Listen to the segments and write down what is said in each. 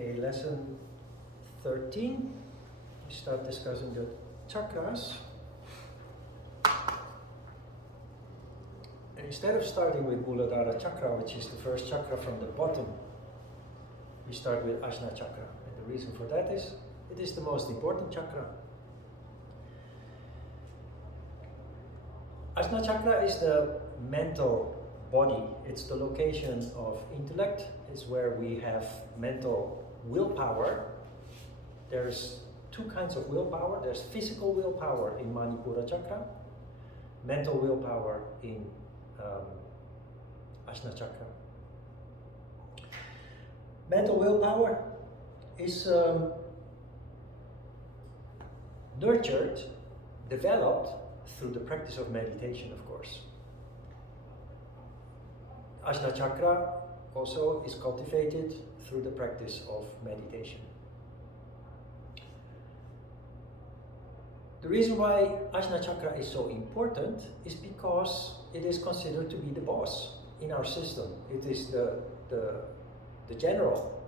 Okay, lesson 13. We start discussing the chakras. And instead of starting with Muladhara Chakra, which is the first chakra from the bottom, we start with Ajna Chakra. And the reason for that is, it is the most important chakra. Ajna Chakra is the mental body. It's the location of intellect. It's where we have mental willpower. There's two kinds of willpower. There's physical willpower in Manipura Chakra, mental willpower in Ajna Chakra. Mental willpower is nurtured, developed through the practice of meditation, of course. Ajna Chakra also is cultivated through the practice of meditation. The reason why Ajna Chakra is so important is because it is considered to be the boss in our system. It is the general,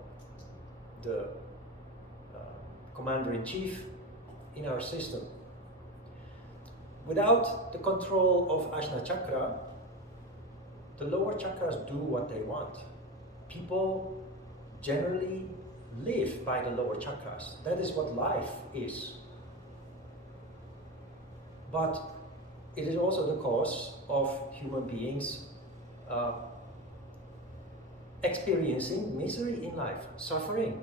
the commander-in-chief in our system. Without the control of Ajna Chakra, the lower chakras do what they want. People generally live by the lower chakras. That is what life is. But it is also the cause of human beings experiencing misery in life, suffering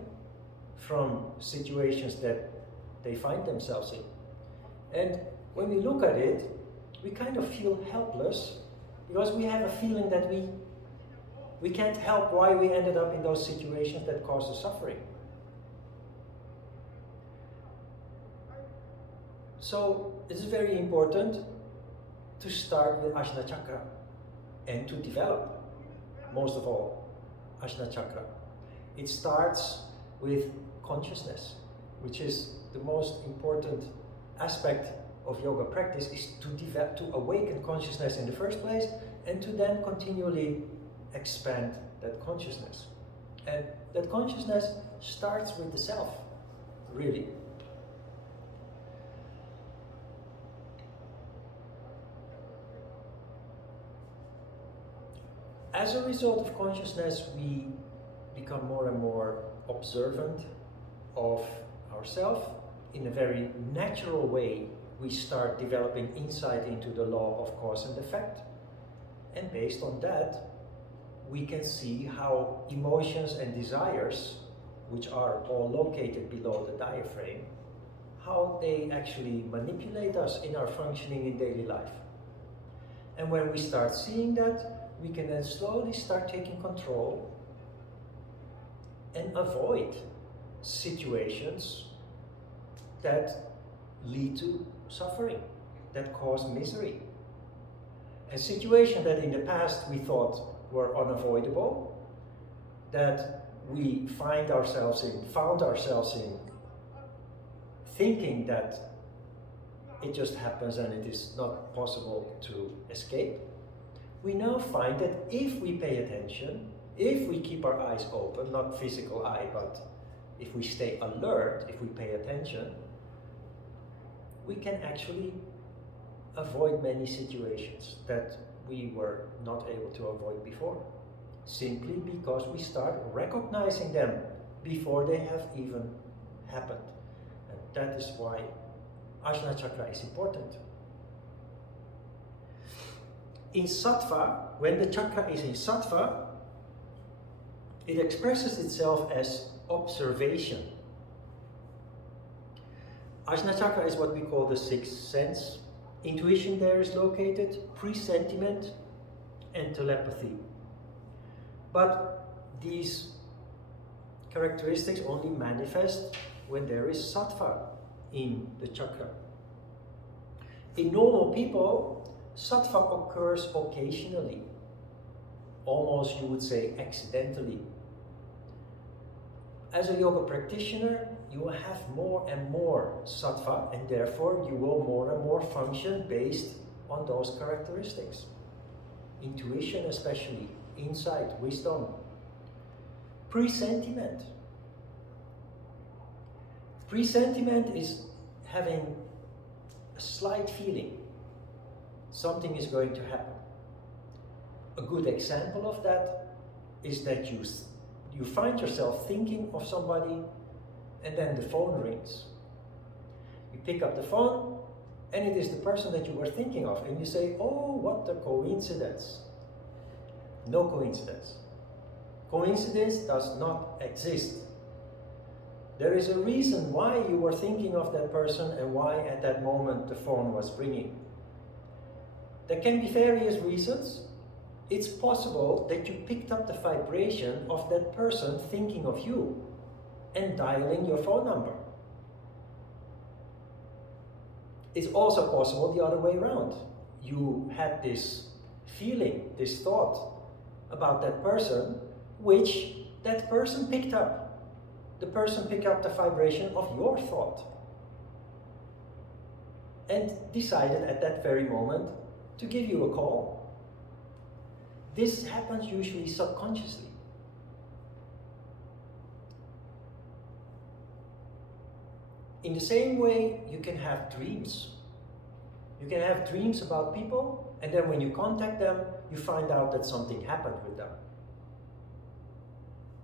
from situations that they find themselves in. And when we look at it, we kind of feel helpless because we have a feeling that we can't help why we ended up in those situations that cause us suffering. So it is very important to start with Ajna Chakra and to develop, most of all, Ajna Chakra. It starts with consciousness, which is the most important aspect of yoga practice, is to awaken consciousness in the first place and to then continually expand that consciousness. And that consciousness starts with the self, really. As a result of consciousness, we become more and more observant of ourselves. In a very natural way, we start developing insight into the law of cause and effect. And based on that, we can see how emotions and desires, which are all located below the diaphragm, how they actually manipulate us in our functioning in daily life. And when we start seeing that, we can then slowly start taking control and avoid situations that lead to suffering, that cause misery. A situation that in the past we thought were unavoidable, that we found ourselves in, thinking that it just happens and it is not possible to escape. We now find that if we pay attention, if we keep our eyes open, not physical eye, but if we stay alert, if we pay attention, we can actually avoid many situations that we were not able to avoid before, simply because we start recognizing them before they have even happened. And that is why Ajna Chakra is important. In sattva, when the chakra is in sattva, it expresses itself as observation. Ajna Chakra is what we call the sixth sense. Intuition there is located, presentiment, and telepathy. But these characteristics only manifest when there is sattva in the chakra. In normal people, sattva occurs occasionally, almost you would say accidentally. As a yoga practitioner, you will have more and more sattva, and therefore you will more and more function based on those characteristics. Intuition especially, insight, wisdom. Presentiment. Presentiment is having a slight feeling something is going to happen. A good example of that is that you find yourself thinking of somebody and then the phone rings. You pick up the phone and it is the person that you were thinking of, and you say, oh, what a coincidence. No coincidence. Coincidence does not exist. There is a reason why you were thinking of that person and why at that moment the phone was ringing. There can be various reasons. It's possible that you picked up the vibration of that person thinking of you and dialing your phone number. It's also possible the other way around. You had this feeling, this thought about that person, which that person picked up. The person picked up the vibration of your thought and decided at that very moment to give you a call. This happens usually subconsciously. In the same way, you can have dreams. You can have dreams about people, and then when you contact them, you find out that something happened with them.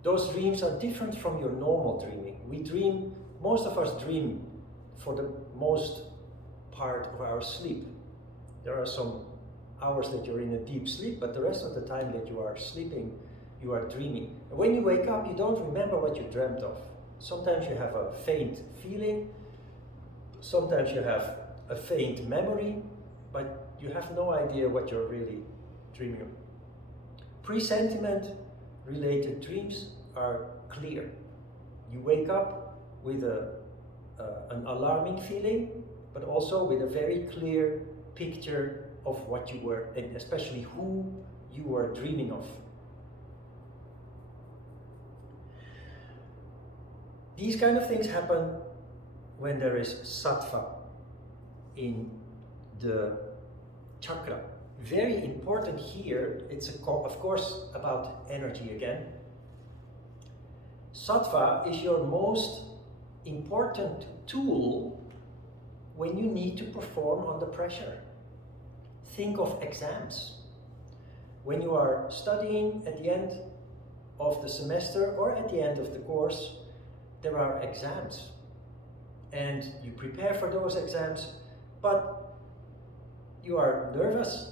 Those dreams are different from your normal dreaming. Most of us dream for the most part of our sleep. There are some hours that you're in a deep sleep, but the rest of the time that you are sleeping, you are dreaming. And when you wake up, you don't remember what you dreamt of. Sometimes you have a faint feeling, sometimes you have a faint memory, but you have no idea what you're really dreaming of. Presentiment related dreams are clear. You wake up with an alarming feeling, but also with a very clear picture of what you were, and especially who you were dreaming of. These kind of things happen when there is sattva in the chakra. Very important here, it's of course about energy again. Sattva is your most important tool when you need to perform under pressure. Think of exams. When you are studying at the end of the semester or at the end of the course, there are exams. And you prepare for those exams, but you are nervous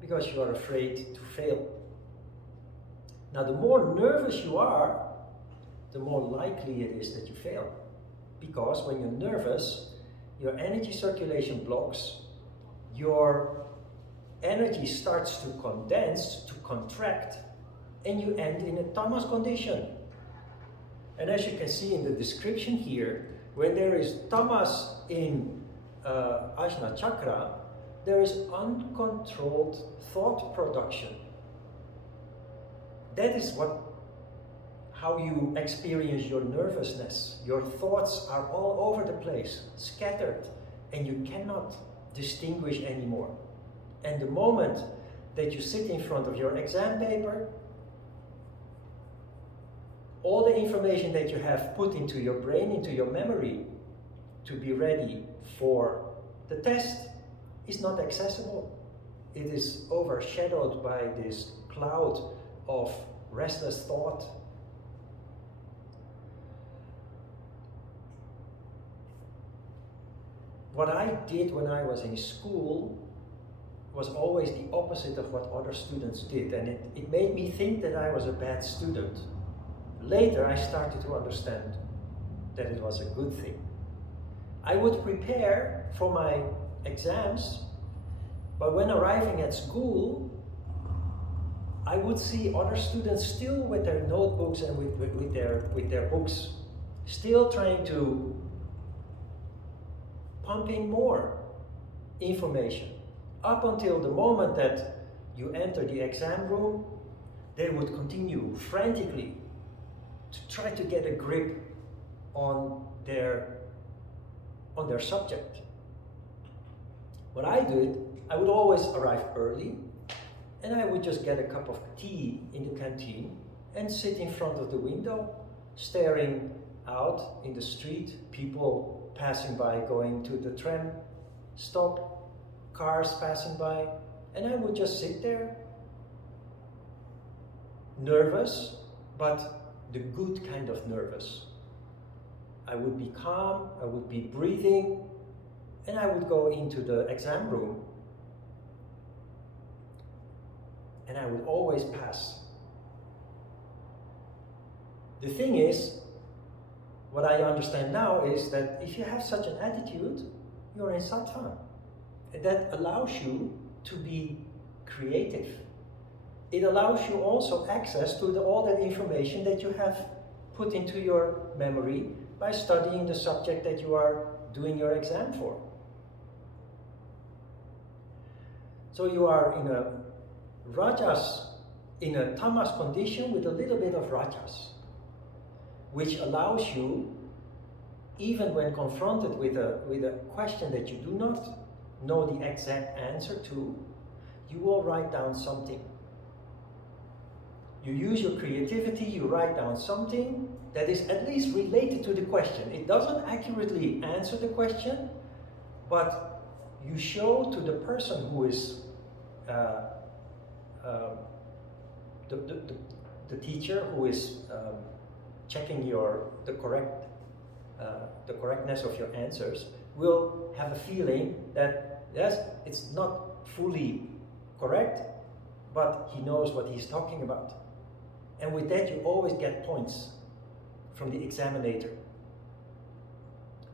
because you are afraid to fail. Now, the more nervous you are, the more likely it is that you fail. Because when you're nervous, your energy circulation blocks, your energy starts to condense, to contract, and you end in a tamas condition. And as you can see in the description here, when there is tamas in Ajna Chakra, there is uncontrolled thought production. That is how you experience your nervousness. Your thoughts are all over the place, scattered, and you cannot distinguish anymore. And the moment that you sit in front of your exam paper, all the information that you have put into your brain, into your memory, to be ready for the test is not accessible. It is overshadowed by this cloud of restless thought. What I did when I was in school was always the opposite of what other students did, and it made me think that I was a bad student. Later, I started to understand that it was a good thing. I would prepare for my exams, but when arriving at school, I would see other students still with their notebooks and with their books, still trying to pump in more information. Up until the moment that you enter the exam room, they would continue frantically to try to get a grip on their subject. What I did, I would always arrive early, and I would just get a cup of tea in the canteen and sit in front of the window, staring out in the street, people passing by going to the tram stop, cars passing by, and I would just sit there, nervous, but the good kind of nervous. I would be calm, I would be breathing, and I would go into the exam room, and I would always pass. The thing is, what I understand now is that if you have such an attitude, you're in sattva. And that allows you to be creative. It allows you also access to all that information that you have put into your memory by studying the subject that you are doing your exam for. So you are in a rajas, in a tamas condition with a little bit of rajas, which allows you, even when confronted with a question that you do not know the exact answer to, you will write down something. You use your creativity, you write down something that is at least related to the question. It doesn't accurately answer the question, but you show to the person who is the teacher who is checking the correctness of your answers, will have a feeling that yes, it's not fully correct, but he knows what he's talking about. And with that, you always get points from the examinator.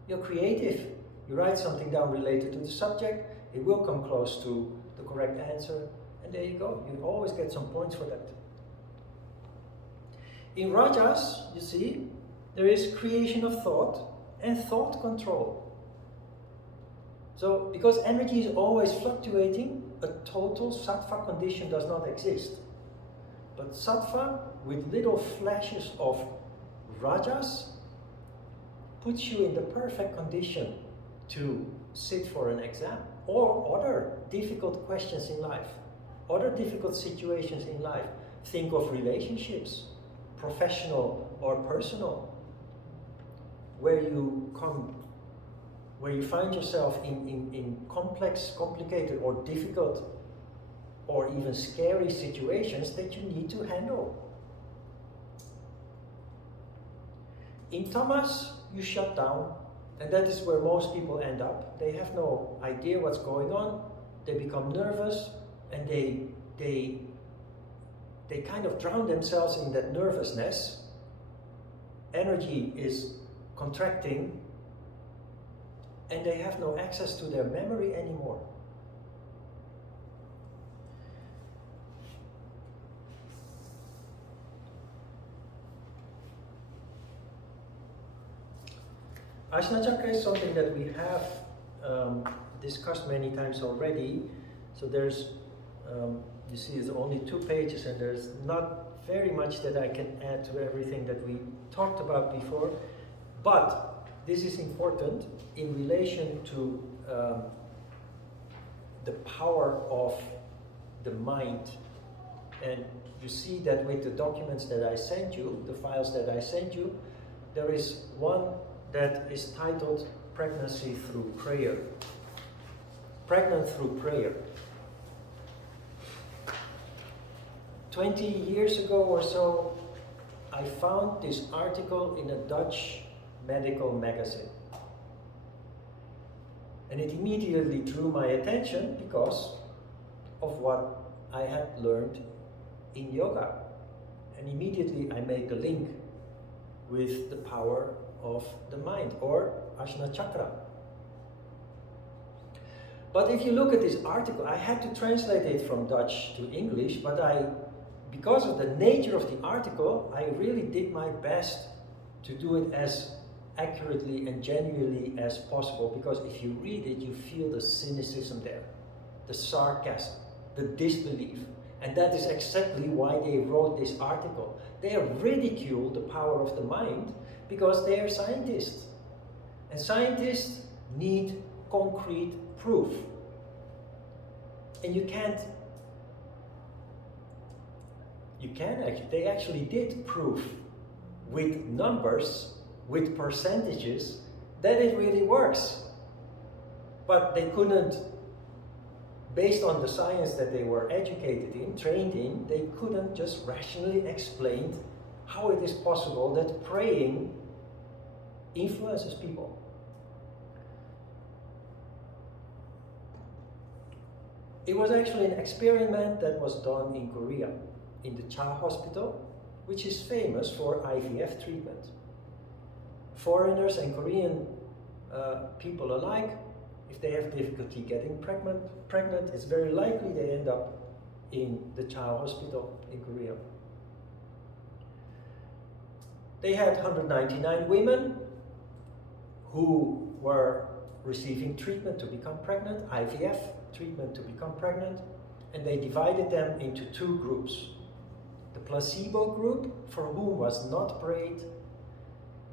You're creative. You write something down related to the subject, it will come close to the correct answer, and there you go. You always get some points for that. In rajas, you see, there is creation of thought and thought control. So, because energy is always fluctuating, a total sattva condition does not exist. But sattva, with little flashes of rajas, puts you in the perfect condition to sit for an exam or other difficult questions in life, other difficult situations in life. Think of relationships, professional or personal, where you find yourself in complex, complicated or difficult or even scary situations that you need to handle. In tamas, you shut down, and that is where most people end up. They have no idea what's going on, they become nervous, and they kind of drown themselves in that nervousness. Energy is contracting, and they have no access to their memory anymore. Ajna Chakra is something that we have discussed many times already. So there's, you see, it's only 2 pages, and there's not very much that I can add to everything that we talked about before. But this is important in relation to the power of the mind. And you see that with the documents that I sent you, the files that I sent you, there is one that is titled Pregnancy Through Prayer. Pregnant Through Prayer. 20 years ago or so, I found this article in a Dutch medical magazine. And it immediately drew my attention because of what I had learned in yoga. And immediately I made the link with the power of the mind, or Ajna Chakra. But if you look at this article, I had to translate it from Dutch to English, but because of the nature of the article, I really did my best to do it as accurately and genuinely as possible, because if you read it, you feel the cynicism there, the sarcasm, the disbelief. And that is exactly why they wrote this article. They ridicule the power of the mind because they are scientists. And scientists need concrete proof. And they actually did proof with numbers with percentages that it really works. But they couldn't, based on the science that they were educated in, trained in, they couldn't just rationally explain how it is possible that praying influences people. It was actually an experiment that was done in Korea, in the Cha Hospital, which is famous for IVF treatment. Foreigners and Korean people alike, if they have difficulty getting pregnant, it's very likely they end up in the Cha Hospital in Korea. They had 199 women who were receiving treatment to become pregnant, IVF treatment to become pregnant, and they divided them into two groups. The placebo group, for whom was not prayed,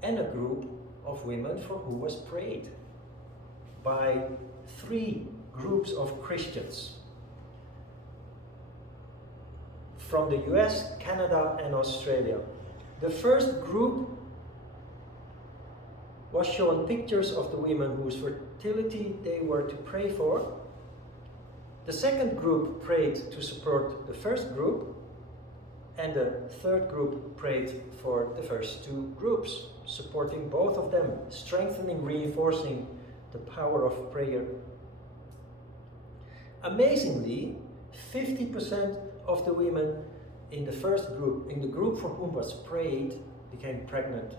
and a group of women for who was prayed by three groups of Christians from the US, Canada, and Australia. The first group was shown pictures of the women whose fertility they were to pray for. The second group prayed to support the first group, and the third group prayed for the first two groups, supporting both of them, strengthening, reinforcing the power of prayer. Amazingly, 50% of the women in the first group, in the group for whom was prayed, became pregnant,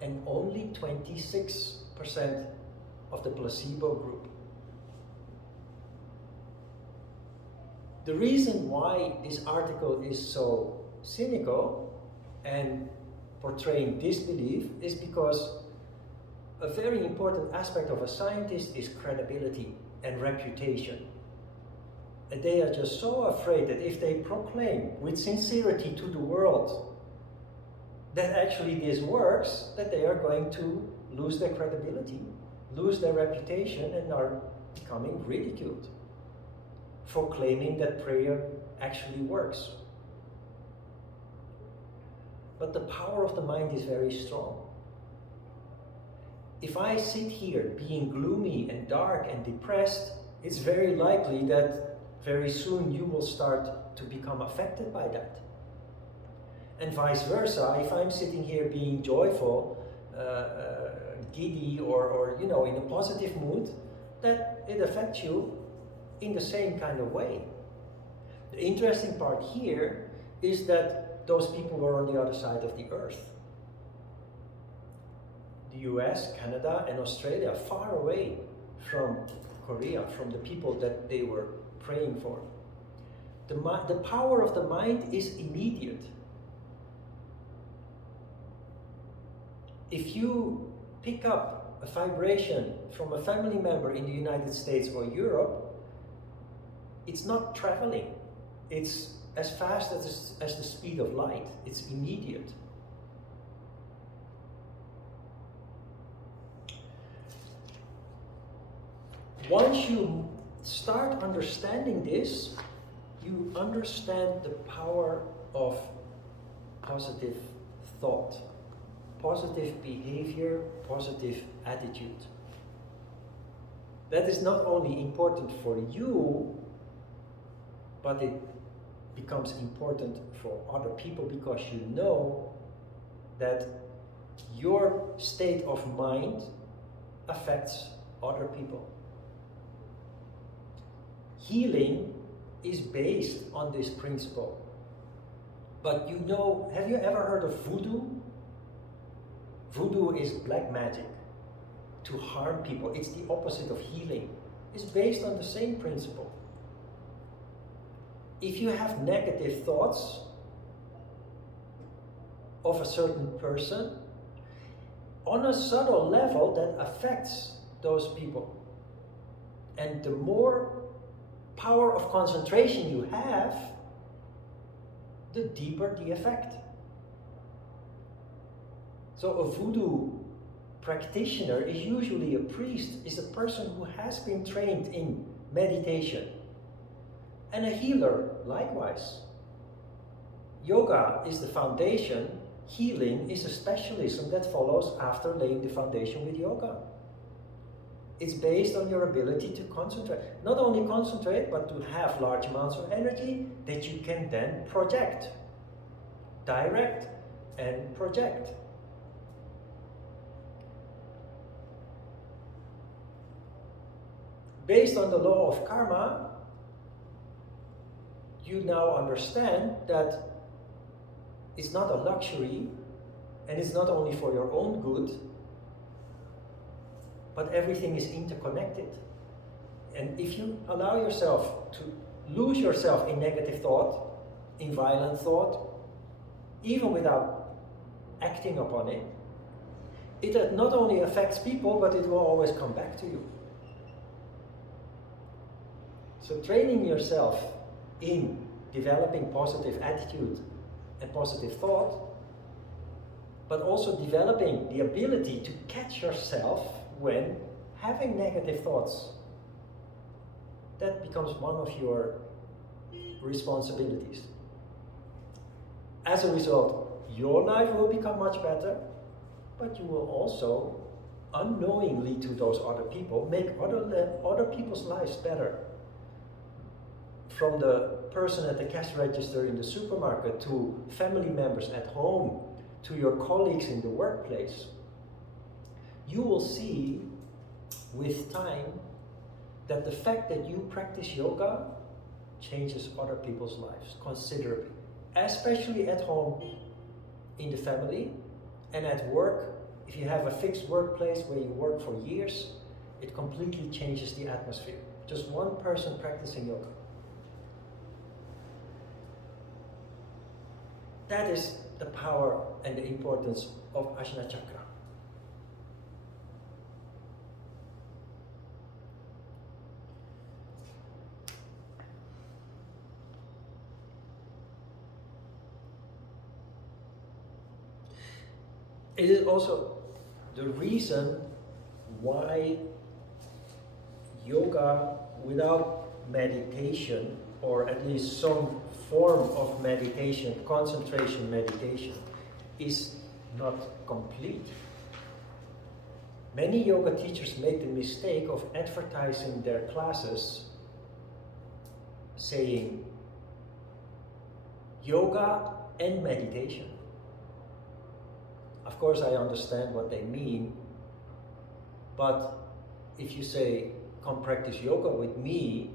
and only 26% of the placebo group. The reason why this article is so cynical and portraying disbelief is because a very important aspect of a scientist is credibility and reputation. And they are just so afraid that if they proclaim with sincerity to the world that actually this works, that they are going to lose their credibility, lose their reputation, and are becoming ridiculed for claiming that prayer actually works. But the power of the mind is very strong. If I sit here being gloomy and dark and depressed, it's very likely that very soon you will start to become affected by that. And vice versa, if I'm sitting here being joyful, giddy, or in a positive mood, that it affects you in the same kind of way. The interesting part here is that those people were on the other side of the earth. The US, Canada, and Australia, far away from Korea, from the people that they were praying for. The power of the mind is immediate. If you pick up a vibration from a family member in the United States or Europe, it's not traveling. It's as fast as the speed of light. It's immediate. Once you start understanding this, you understand the power of positive thought, positive behavior, positive attitude. That is not only important for you, but it becomes important for other people because you know that your state of mind affects other people. Healing is based on this principle. But have you ever heard of voodoo? Voodoo is black magic to harm people. It's the opposite of healing. It's based on the same principle. If you have negative thoughts of a certain person, on a subtle level that affects those people. And the more power of concentration you have, the deeper the effect. So a voodoo practitioner is usually a priest, is a person who has been trained in meditation. And a healer, likewise. Yoga is the foundation healing is a specialism that follows after laying the foundation with yoga. It's based on your ability to concentrate. Not only concentrate, but to have large amounts of energy that you can then project. Direct and project. Based on the law of karma, you now understand that it's not a luxury and it's not only for your own good, but everything is interconnected. And if you allow yourself to lose yourself in negative thought, in violent thought, even without acting upon it, it not only affects people, but it will always come back to you. So training yourself in developing positive attitude and positive thought, but also developing the ability to catch yourself when having negative thoughts. That becomes one of your responsibilities. As a result, your life will become much better, but you will also, unknowingly to those other people, make other people's lives better. From the person at the cash register in the supermarket, to family members at home, to your colleagues in the workplace. You will see with time that the fact that you practice yoga changes other people's lives considerably, especially at home, in the family, and at work. If you have a fixed workplace where you work for years, it completely changes the atmosphere. Just one person practicing yoga. That is the power and the importance of Ajna Chakra. It is also the reason why yoga without meditation, or at least some form of meditation, concentration meditation, is not complete. Many yoga teachers make the mistake of advertising their classes saying yoga and meditation. Of course, I understand what they mean, but if you say, come practice yoga with me,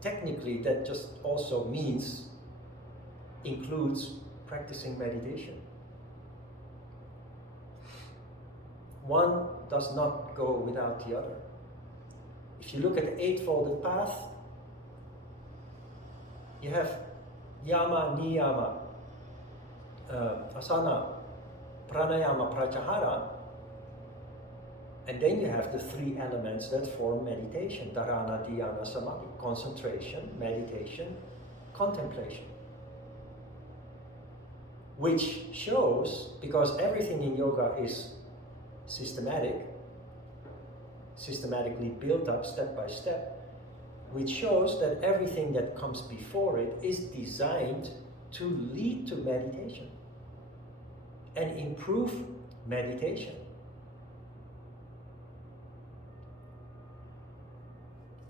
technically that just also includes practicing meditation. One does not go without the other. If you look at the Eightfold Path, you have yama, niyama, asana, pranayama, pratyahara, and then you have the three elements that form meditation: dharana, dhyana, samadhi. Concentration, meditation, contemplation. Which shows, because everything in yoga is systematically built up step by step, which shows that everything that comes before it is designed to lead to meditation and improve meditation.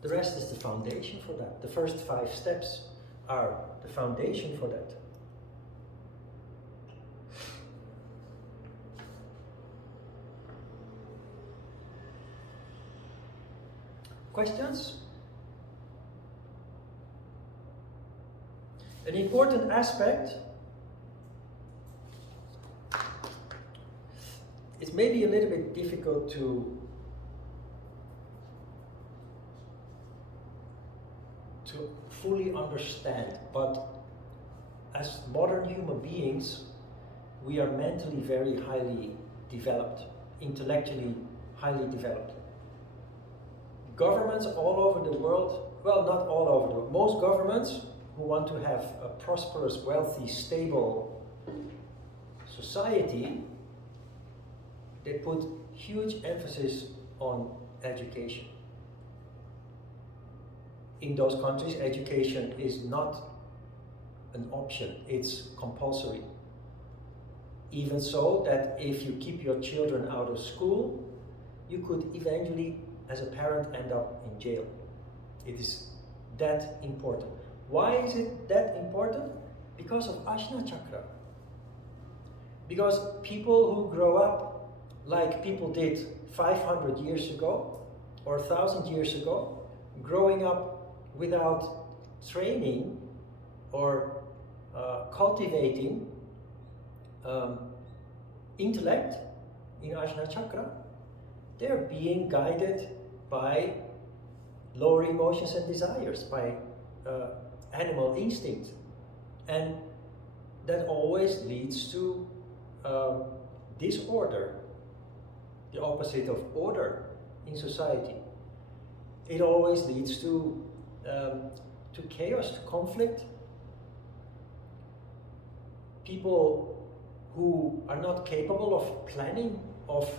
The rest is the foundation for that. The first 5 steps are the foundation for that. Questions? An important aspect is maybe a little bit difficult to fully understand, but as modern human beings, we are mentally very highly developed, intellectually highly developed. Governments all over the world, well, not all over the world, most governments who want to have a prosperous, wealthy, stable society, they put huge emphasis on education. In those countries, education is not an option, it's compulsory. Even so that if you keep your children out of school, you could eventually, as a parent, end up in jail. It is that important. Why is it that important? Because of Ajna Chakra. Because people who grow up like people did 500 years ago or 1,000 years ago, growing up without training or cultivating intellect in Ajna Chakra, they're being guided by lower emotions and desires, by animal instinct. And that always leads to disorder, the opposite of order in society. It always leads to chaos, to conflict. People who are not capable of planning, of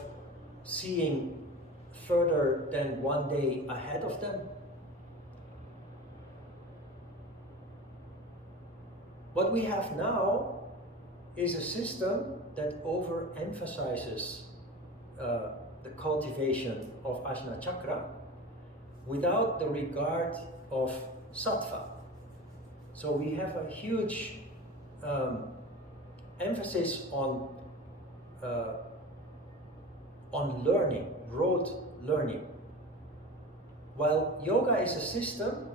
seeing further than one day ahead of them. What we have now is a system that overemphasizes the cultivation of Ajna Chakra without the regard of Sattva. So we have a huge emphasis on learning, rote learning. While yoga is a system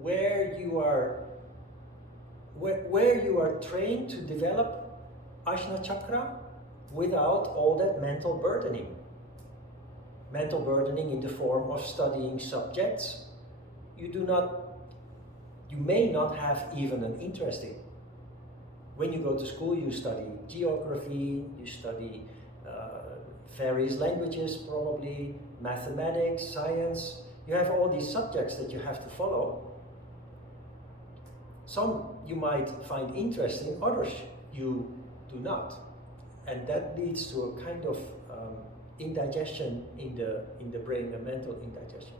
where you are trained to develop Ajna Chakra without all that mental burdening. Mental burdening in the form of studying subjects you may not have even an interest in. When you go to school, you study geography, you study various languages, probably mathematics, science. You have all these subjects that you have to follow. Some you might find interesting, others you do not. And that leads to a kind of indigestion in the brain, a mental indigestion.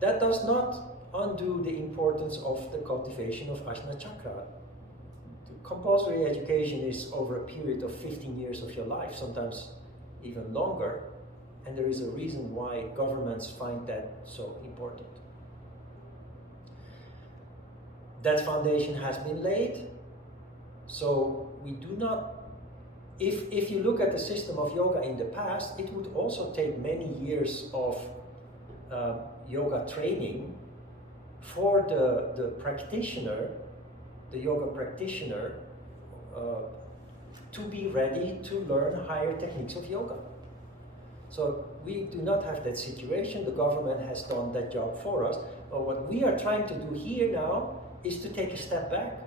That does not undo the importance of the cultivation of Ajna Chakra. Compulsory education is over a period of 15 years of your life, sometimes even longer, and there is a reason why governments find that so important. That foundation has been laid, so we do not, if you look at the system of yoga in the past, it would also take many years of yoga training for the practitioner, the yoga practitioner, to be ready to learn higher techniques of yoga. So we do not have that situation. The government has done that job for us. But what we are trying to do here now is to take a step back,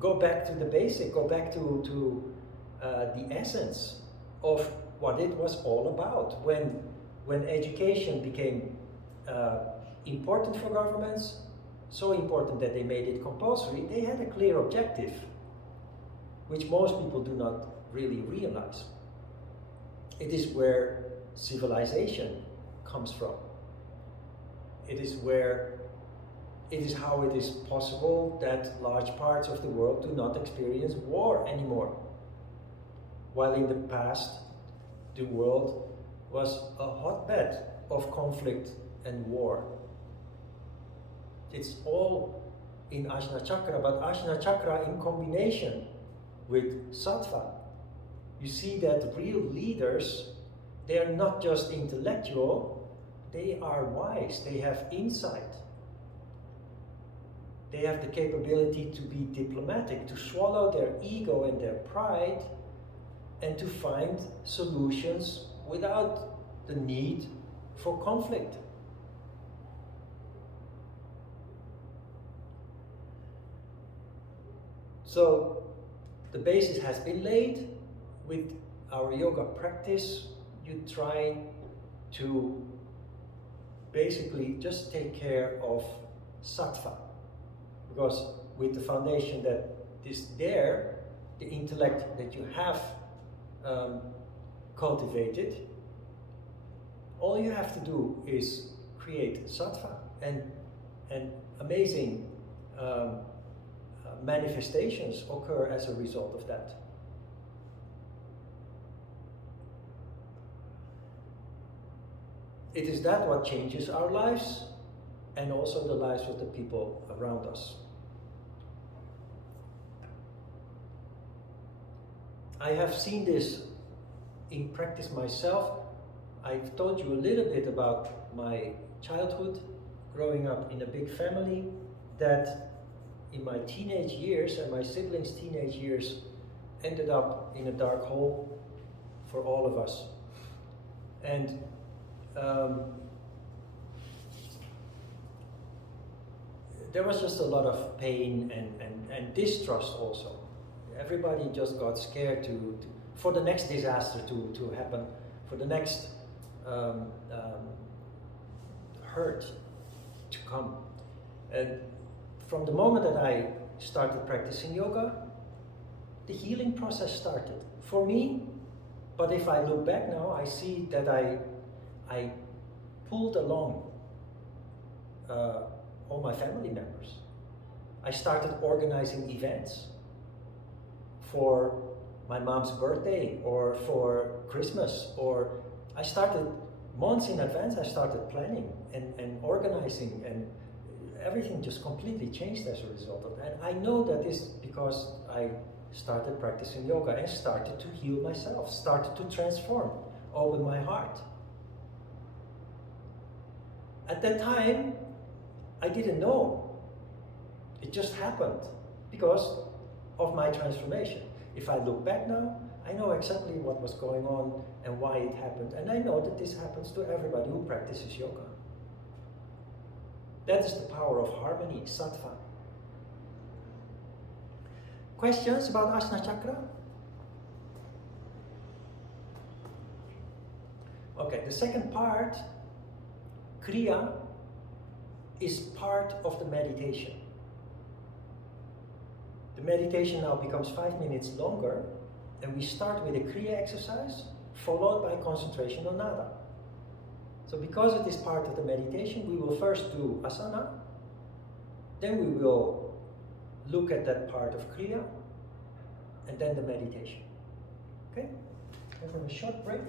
go back to the basic, go back to the essence of what it was all about. When education became important for governments, so important that they made it compulsory, they had a clear objective, which most people do not really realize. It is where civilization comes from. It is how it is possible that large parts of the world do not experience war anymore. While in the past, the world was a hotbed of conflict and war. It's all in Ajna Chakra, but Ajna Chakra in combination with Sattva. You see that real leaders, they are not just intellectual, they are wise, they have insight. They have the capability to be diplomatic, to swallow their ego and their pride, and to find solutions without the need for conflict. So the basis has been laid. With our yoga practice, you try to basically just take care of Sattva. Because with the foundation that is there, the intellect that you have cultivated, all you have to do is create Sattva, and amazing manifestations occur as a result of that. it is that what changes our lives and also the lives of the people around us. I have seen this in practice myself. I've told you a little bit about my childhood, growing up in a big family, that in my teenage years and my siblings' teenage years ended up in a dark hole for all of us. And there was just a lot of pain and distrust also. Everybody just got scared for the next disaster to happen, for the next hurt to come. And from the moment that I started practicing yoga, the healing process started for me. But if I look back now, I see that I pulled along all my family members. I started organizing events for my mom's birthday or for Christmas, or I started months in advance. I started planning and organizing, and everything just completely changed as a result of that. And I know that is because I started practicing yoga and started to heal myself, started to transform, open my heart. At that time, I didn't know. It just happened because of my transformation. If I look back now, I know exactly what was going on and why it happened. And I know that this happens to everybody who practices yoga. That is the power of harmony, sattva. Questions about Ajna Chakra? Okay, the second part, Kriya, is part of the meditation. The meditation now becomes 5 minutes longer, and we start with a Kriya exercise, followed by concentration on nada. So because it is part of the meditation, we will first do asana, then we will look at that part of Kriya, and then the meditation. Okay? Let's have a short break.